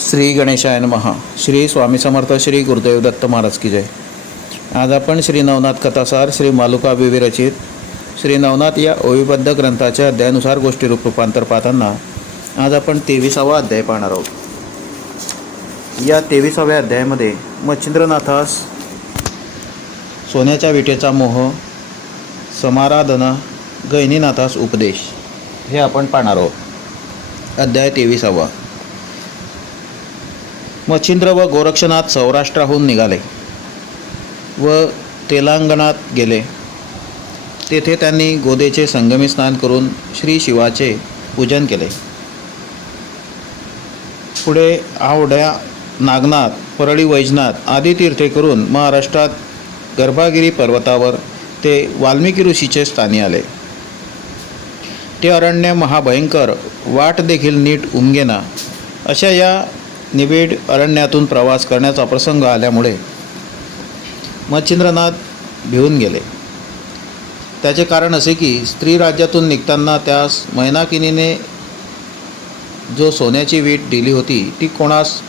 श्री गणेशाय महा श्री स्वामी समर्थ श्री गुरुदेव दत्त महाराज की जय. आज आपण श्री नवनाथ कथासार श्री मालुका विविरचित श्री नवनाथ या ओविबद्ध ग्रंथाच्या अध्यायानुसार गोष्टीरूप रूपांतर पाहताना आज आपण तेविसावा अध्याय पाहणार आहोत. या तेविसाव्या अध्यायामध्ये मच्छिंद्रनाथास सोन्याच्या विटेचा मोह समाराधना गैनीनाथास उपदेश हे आपण पाहणार आहोत. अध्याय तेविसावा. मच्छिंद्र व गोरक्षनाथ सौराष्ट्राहून निघाले व तेलंगणात गेले. तेथे त्यांनी गोदेचे संगमी स्नान करून श्री शिवाचे पूजन केले. पुढे आवड्या नागनाथ परळी वैजनाथ आदी तीर्थे करून महाराष्ट्रात गर्भागिरी पर्वतावर ते वाल्मिकी ऋषीचे स्थानी आले. ते अरण्य महाभयंकर वाट देखील नीट उमगेना. अशा या निबिड अरण्यातून प्रवास करण्याचा प्रसंग आल्यामुळे मच्छिंद्रनाथ भिवून गेले. त्याचे कारण असे की स्त्री राज्यातून निघताना त्यास मैनाकिनीने जो सोन्याची वीट दिली होती ती कोणास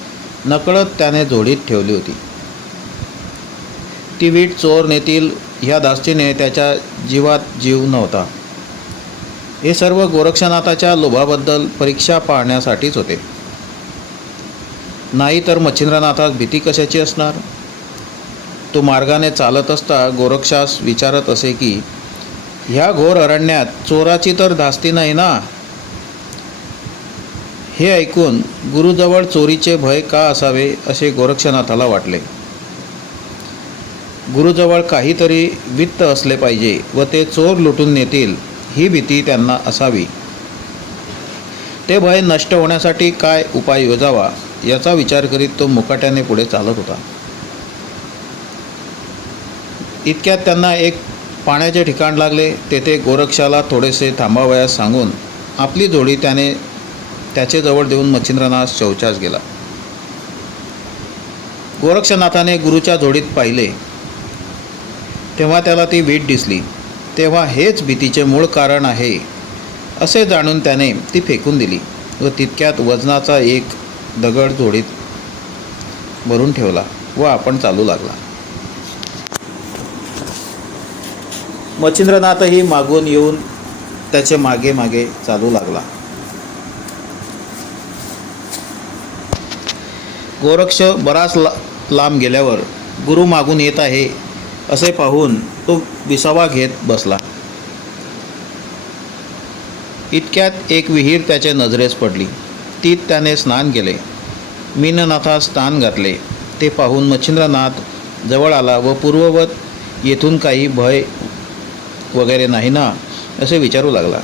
नकळत त्याने जोडीत ठेवली होती. ती वीट चोर नेतील ह्या दास्तीने त्याच्या जीवात जीव नव्हता. हे सर्व गोरक्षनाथाच्या लोभाबद्दल परीक्षा पाहण्यासाठीच होते. नाही तर मच्छिंद्रनाथास भीती कशाची असणार? तो मार्गाने चालत असता गोरक्षास विचारत असे की ह्या घोर अरण्यात चोराची तर धास्ती नाही ना? हे ऐकून गुरुजवळ चोरीचे भय का असावे? असे गोरक्षनाथाला वाटले. गुरुजवळ काहीतरी वित्त असले पाहिजे व ते चोर लुटून नेतील ही भीती त्यांना असावी. ते भय नष्ट होण्यासाठी काय उपाय योजावा? याचा विचार करीत तो मुकाट्याने पुढे चालत होता. इतक्यात त्यांना एक पाण्याचे ठिकाण लागले. तेथे गोरक्षाला थोडेसे थांबावयास सांगून आपली जोडी त्याने त्याचे जवळ देऊन मच्छिंद्रनाथ शौचास गेला. गोरक्षनाथाने गुरुच्या जोडीत पाहिले. तेव्हा त्याला ती वीट दिसली. तेव्हा हेच भीतीचे मूळ कारण आहे असे जाणून त्याने ती फेकून दिली व तितक्यात वजनाचा एक दगड जोडीत भरून ठेवला व आपण चालू लागला. मच्छिंद्रनाथही मागून येऊन त्याचे मागे मागे चालू लागला. गोरक्ष बराच ला लांब गेल्यावर गुरु मागून येत आहे असे पाहून तो विसावा घेत बसला. इतक्यात एक विहीर त्याच्या नजरेस पडली. तीत त्याने स्नान केले. मीननाथास स्नान घातले. ते पाहून मच्छिंद्रनाथ जवळ आला व पूर्ववत येथून काही भय वगैरे नाही ना? असे विचारू लागला.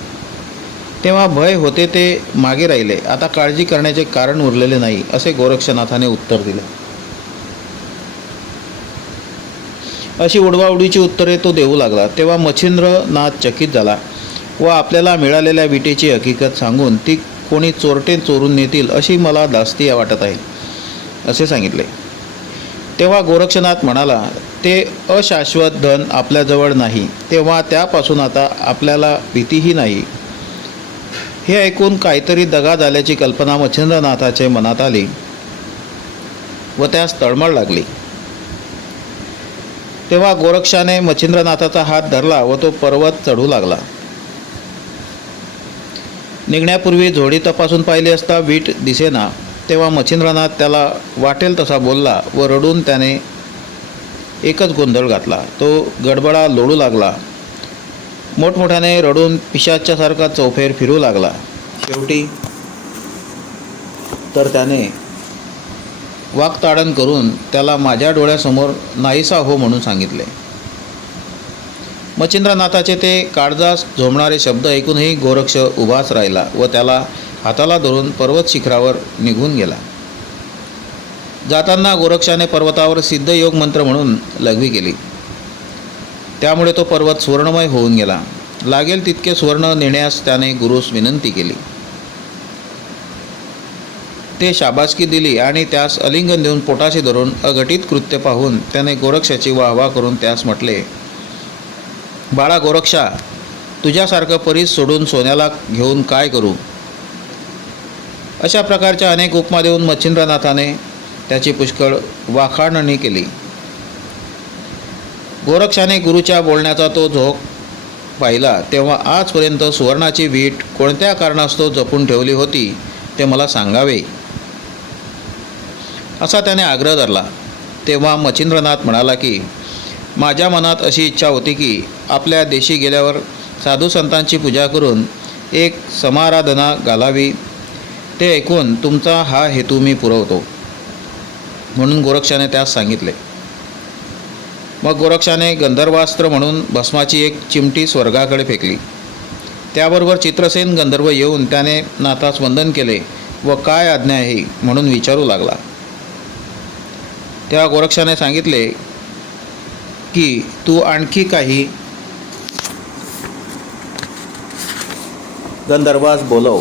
तेव्हा भय होते ते मागे राहिले. आता काळजी करण्याचे कारण उरलेले नाही असे गोरक्षनाथाने उत्तर दिले. अशी उडवाउडीची उत्तरे तो देऊ लागला. तेव्हा मच्छिंद्रनाथ चकित झाला व आपल्याला मिळालेल्या विटेची हकीकत सांगून ती कोणी चोरटे चोरून नेतील अशी मला दास्ती वाटत आहे असे सांगितले. तेव्हा गोरक्षनाथ म्हणाला ते अशाश्वत धन आपल्याजवळ नाही तेव्हा त्यापासून आता आपल्याला भीतीही नाही. हे ऐकून काहीतरी दगा झाल्याची कल्पना मच्छिंद्रनाथाच्या मनात आली व त्यास तळमळ लागली. तेव्हा गोरक्षाने मच्छिंद्रनाथाचा हात धरला व तो पर्वत चढू लागला. निघण्यापूर्वी झोडी तपासून पाहिली असता वीट दिसेना तेव्हा मच्छिंद्रनाथ त्याला वाटेल तसा बोलला व रडून त्याने एकच गोंधळ घातला. तो गडबडा लोडू लागला. मोठमोठ्याने रडून पिशाच्यासारखा चौफेर फिरू लागला. शेवटी तर त्याने वाकताडण करून त्याला माझ्या डोळ्यासमोर नाहीसा हो म्हणून सांगितले. मच्छिंद्रनाथाचे ते काळजास झोमणारे शब्द ऐकूनही गोरक्ष उभाच राहिला व त्याला हाताला धरून पर्वत शिखरावर निघून गेला. जाताना गोरक्षाने पर्वतावर सिद्धयोग मंत्र म्हणून लघवी केली. त्यामुळे तो पर्वत सुवर्णमय होऊन गेला. लागेल तितके सुवर्ण नेण्यास त्याने गुरुस विनंती केली. ते शाबासकी दिली आणि त्यास अलिंगन देऊन पोटाशी धरून अघटित कृत्य पाहून त्याने गोरक्षाची वाहवा करून त्यास म्हटले बाळा गोरक्षा तुझ्यासारखं परीस सोडून सोन्याला घेऊन काय करू? अशा प्रकारच्या अनेक उपमा देऊन मच्छिंद्रनाथाने त्याची पुष्कळ वाखाणणी केली. गोरक्षाने गुरुच्या बोलण्याचा तो झोक पाहिला तेव्हा आजपर्यंत सुवर्णाची वीट कोणत्या कारणास्तव जपून ठेवली होती ते मला सांगावे. असा त्याने आग्रह धरला. तेव्हा मच्छिंद्रनाथ म्हणाला की माझ्या मनात अशी इच्छा होती की आपल्या देशी गेल्यावर साधू संतांची पूजा करून एक समाराधना घालावी. ते ऐकून तुमचा हा हेतू मी पुरवतो. म्हणून गोरक्षाने त्यास सांगितले. मग गोरक्षाने गंधर्वास्त्र म्हणून भस्माची एक चिमटी स्वर्गाकडे फेकली. त्याबरोबर चित्रसेन गंधर्व येऊन त्याने नाथास वंदन केले व काय आज्ञा आहे म्हणून विचारू लागला. तेव्हा गोरक्षाने सांगितले की तू आणखी काही गंधर्वास बोलव.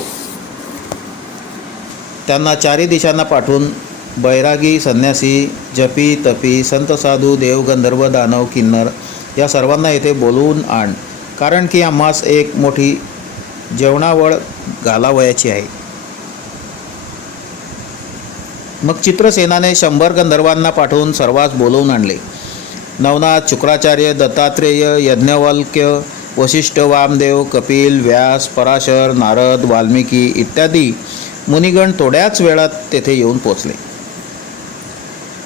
त्यांना चारी दिशांना पाठवून बैरागी संन्यासी जपी तपी संत साधू देव गंधर्व दानव किन्नर या सर्वांना येथे बोलवून आण. कारण की आम्हास एक मोठी जेवणावळ घालावयाची आहे. मग चित्रसेनाने शंभर गंधर्वांना पाठवून सर्वांस बोलवून आणले. नवनाथ शुक्राचार्य दत्तात्रेय यज्ञवल्क्य वशिष्ठ वामदेव कपिल व्यास पराशर नारद वाल्मिकी इत्यादी मुनिगण थोड्याच वेळात तेथे येऊन पोचले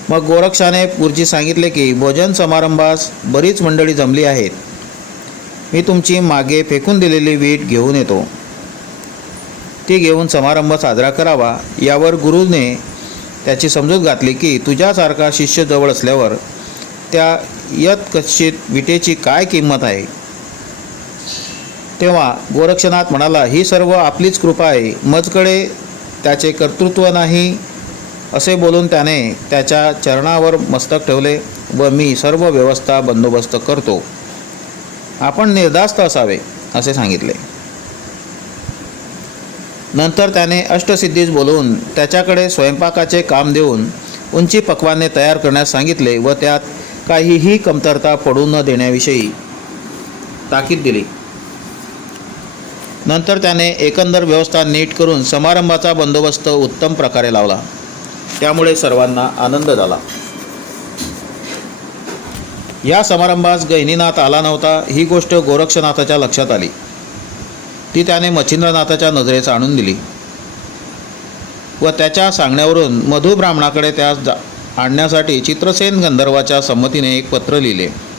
मग गोरक्षाने गुरुजी सांगितले की भोजन समारंभास बरीच मंडळी जमली आहेत. मी तुमची मागे फेकून दिलेली वीट घेऊन येतो. ती घेऊन समारंभ साजरा करावा. यावर गुरुने त्याची समजूत घातली की तुझ्यासारखा शिष्य जवळ असल्यावर त्या यत्कचित विटेची काय किंमत आहे? तेव्हा गोरक्षनाथ म्हणाला ही सर्व आपलीच कृपा आहे. मजकडे त्याचे कर्तृत्व नाही. असे बोलून त्याने त्याच्या चरणावर मस्तक ठेवले व मी सर्व व्यवस्था बंदोबस्त करतो. आपण निर्धास्त असावे असे सांगितले. नंतर त्याने अष्टसिद्धीस बोलवून त्याच्याकडे स्वयंपाकाचे काम देऊन उंची पक्वाने तयार करण्यास सांगितले व त्यात काहीही कमतरता पडू न देण्याविषयी ताकीद दिली. नंतर त्याने एकंदर व्यवस्था नीट करून समारंभाचा बंदोबस्त उत्तम प्रकारे लावला. त्यामुळे सर्वांना आनंद झाला. या समारंभास गहिनीनाथ आला नव्हता ही गोष्ट गोरक्षनाथाच्या लक्षात आली. ती त्याने मच्छिंद्रनाथाच्या नजरेस आणून दिली. व त्याच्या सांगण्यावरून मधु ब्राह्मणाकडे त्यास जा आणण्यासाठी चित्रसेन गंधर्वाच्या संमतीने एक पत्र लिहिले.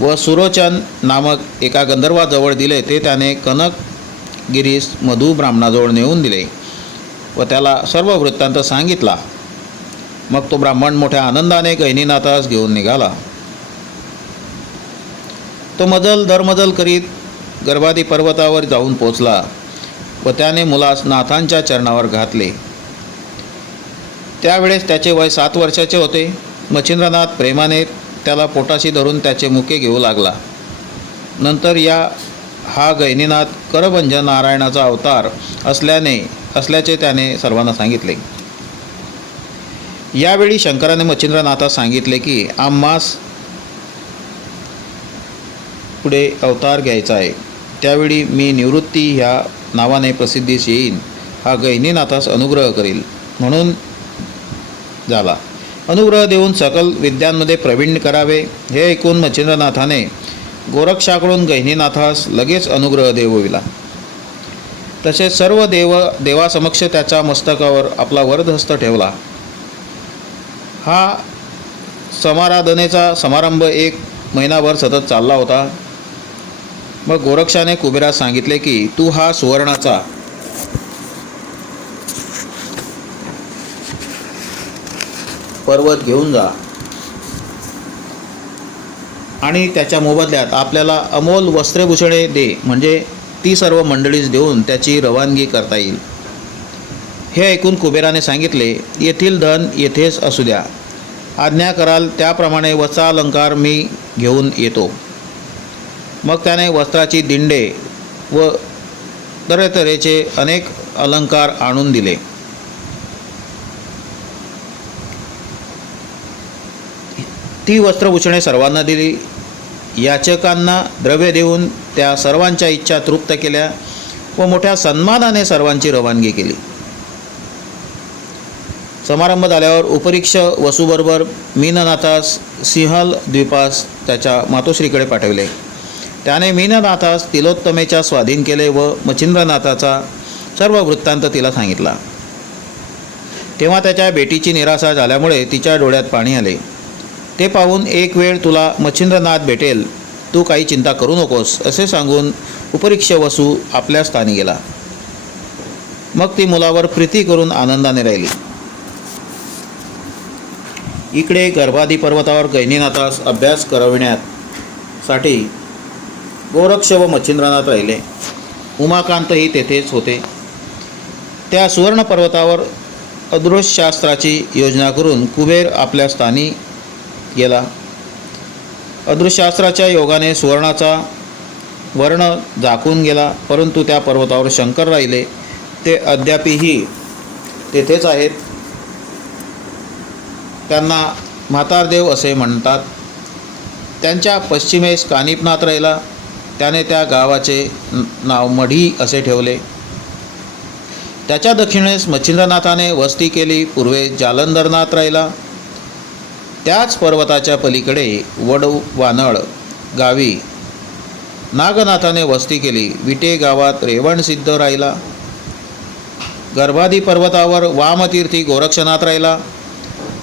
व सुरोचन नामक एका गंधर्वाजवळ दिले ते त्याने कनक गिरीस मधु ब्राह्मणाजवळ नेऊन दिले व त्याला सर्व वृत्तांत सांगितला. मग तो ब्राह्मण मोठ्या आनंदाने गहिनीनाथास घेऊन निघाला. तो मजल दरमजल करीत गर्भादी पर्वतावर जाऊन पोचला व त्याने मुलास नाथांच्या चरणावर घातले. त्यावेळेस त्याचे वय सात वर्षाचे होते. मच्छिंद्रनाथ प्रेमाने त्याला पोटाशी धरून त्याचे मुके घेऊ लागला. नंतर या हा गैनीनाथ करभंजन नारायणाचा अवतार असल्याने असल्याचे त्याने सर्वांना सांगितले. यावेळी शंकराने मच्छिंद्रनाथास सांगितले की आम्हास पुढे अवतार घ्यायचा आहे. त्यावेळी मी निवृत्ती ह्या नावाने प्रसिद्धीस येईन. हा गैनीनाथास अनुग्रह करील. म्हणून झाला. अनुग्रह देऊन सकल विद्यांमध्ये प्रवीण करावे. हे ऐकून मच्छिंद्रनाथाने गोरक्षाकडून गहिनीनाथास लगेच अनुग्रह देवविला. तसेच सर्व देव देवासमक्ष त्याच्या मस्तकावर आपला वरदहस्त ठेवला. हा समाराधनेचा समारंभ एक महिनाभर सतत चालला होता. मग गोरक्षाने कुबेरास सांगितले की तू हा सुवर्णाचा पर्वत घेऊन जा. आणि त्याच्या मोबदल्यात आपल्याला अमोल वस्त्रेभूषणे दे म्हणजे ती सर्व मंडळीस देऊन त्याची रवानगी करता येईल. हे ऐकून कुबेराने सांगितले येथील धन येथेच असू द्या. आज्ञा कराल त्याप्रमाणे वस्त्रालंकार मी घेऊन येतो. मग त्याने वस्त्राची दिंडे व तऱ्हेतऱ्हेचे अनेक अलंकार आणून दिले. ती वस्त्रभूषणे सर्वांना दिली. याचकांना द्रव्य देऊन त्या सर्वांच्या इच्छा तृप्त केल्या व मोठ्या सन्मानाने सर्वांची रवानगी केली. समारंभ झाल्यावर उपरीक्ष वसूबरोबर मीननाथास सिंहल द्वीपास त्याच्या मातोश्रीकडे पाठवले. त्याने मीननाथास तिलोत्तमेच्या स्वाधीन केले व मच्छिंद्रनाथाचा सर्व वृत्तांत तिला सांगितला. तेव्हा त्याच्या बेटीची निराशा झाल्यामुळे तिच्या डोळ्यात पाणी आले. ते पाहून एक वेळ तुला मच्छिंद्रनाथ भेटेल. तू काही चिंता करू नकोस असे सांगून उपरीक्ष वसू आपल्या स्थानी गेला. मग ती मुलावर प्रीती करून आनंदाने राहिली. इकडे गर्भादी पर्वतावर गैनीनाथास अभ्यास करविण्यासाठी गोरक्ष व मच्छिंद्रनाथ राहिले. उमाकांतही तेथेच होते. त्या सुवर्ण पर्वतावर अदृश्यशास्त्राची योजना करून कुबेर आपल्या स्थानी गेला. अदृशास्त्राच्या योगाने सुवर्णाचा वर्ण झाकून गेला परंतु त्या पर्वतावर शंकर राहिले. ते अद्यापही तेथेच आहेत. त्यांना म्हातारदेव असे म्हणतात. त्यांच्या पश्चिमेस कानिपनाथ राहिला. त्याने त्या गावाचे नाव मढी असे ठेवले. त्याच्या दक्षिणेस मच्छिंद्रनाथाने वस्ती केली. पूर्वे जालंधरनाथ राहिला. त्याच पर्वताच्या पलीकडे वडवानळ गावी. नागनाथाने वस्ती केली. विटे गावात रेवण सिद्ध राहिला. गर्भादी पर्वतावर वामतीर्थी गोरक्षनाथ राहिला.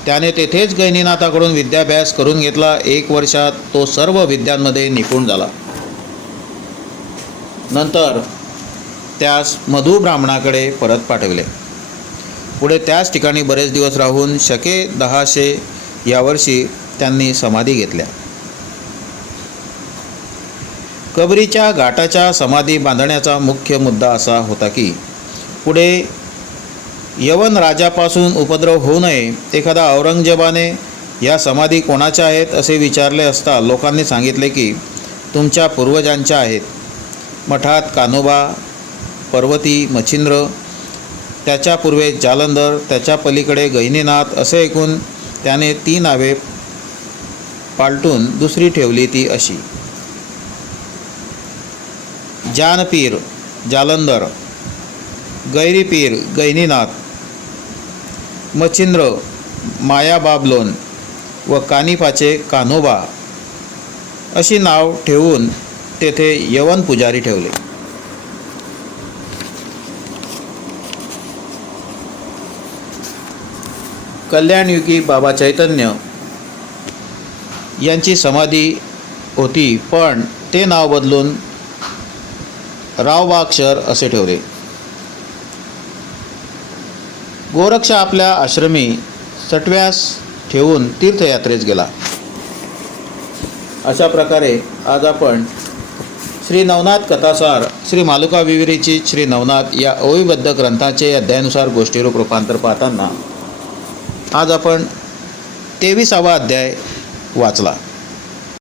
त्याने तेथेच गैनीनाथाकडून विद्याभ्यास करून घेतला. एक वर्षात तो सर्व विद्यांमध्ये निपुण झाला. नंतर त्यास मधु ब्राह्मणाकडे परत पाठविले. पुढे त्याच ठिकाणी बरेच दिवस राहून शके दहाशे यावर्षी त्यांनी समाधी घेतल्या. कबरीच्या घाटाच्या समाधी बांधण्याचा मुख्य मुद्दा असा होता की पुढे यवन राजापासून उपद्रव होऊ नये एखादा औरंगजेबाने या समाधी कोणाच्या आहेत असे विचारले असता लोकांनी सांगितले की तुमच्या पूर्वजांच्या आहेत. मठात कान्होबा पर्वती मच्छिंद्र त्याच्या पूर्वे जालंधर त्याच्या पलीकडे गैनीनाथ असे ऐकून त्याने ती नावे पालटून दुसरी ठेवली ती अशी. जानपीर जालंधर गैरीपीर गैनीनाथ मच्छिंद्र माया बाबलोन व कानिपाचे कान्होबा अशी नाव ठेवून तेथे यवन पुजारी ठेवले. कल्याणयुगी बाबा चैतन्य यांची समाधी होती पण ते नाव बदलून रावबागशर असे ठेवले. गोरक्ष आपल्या आश्रमी सटव्यास ठेवून तीर्थयात्रेस गेला. अशा प्रकारे आज आपण श्री नवनाथ कथासार श्री मालुका विविरीची श्री नवनाथ या ओवीबद्ध ग्रंथाचे अध्यायानुसार गोष्टीरूप रूपांतर पाहताना आज आपण तेविसावा अध्याय वाचला.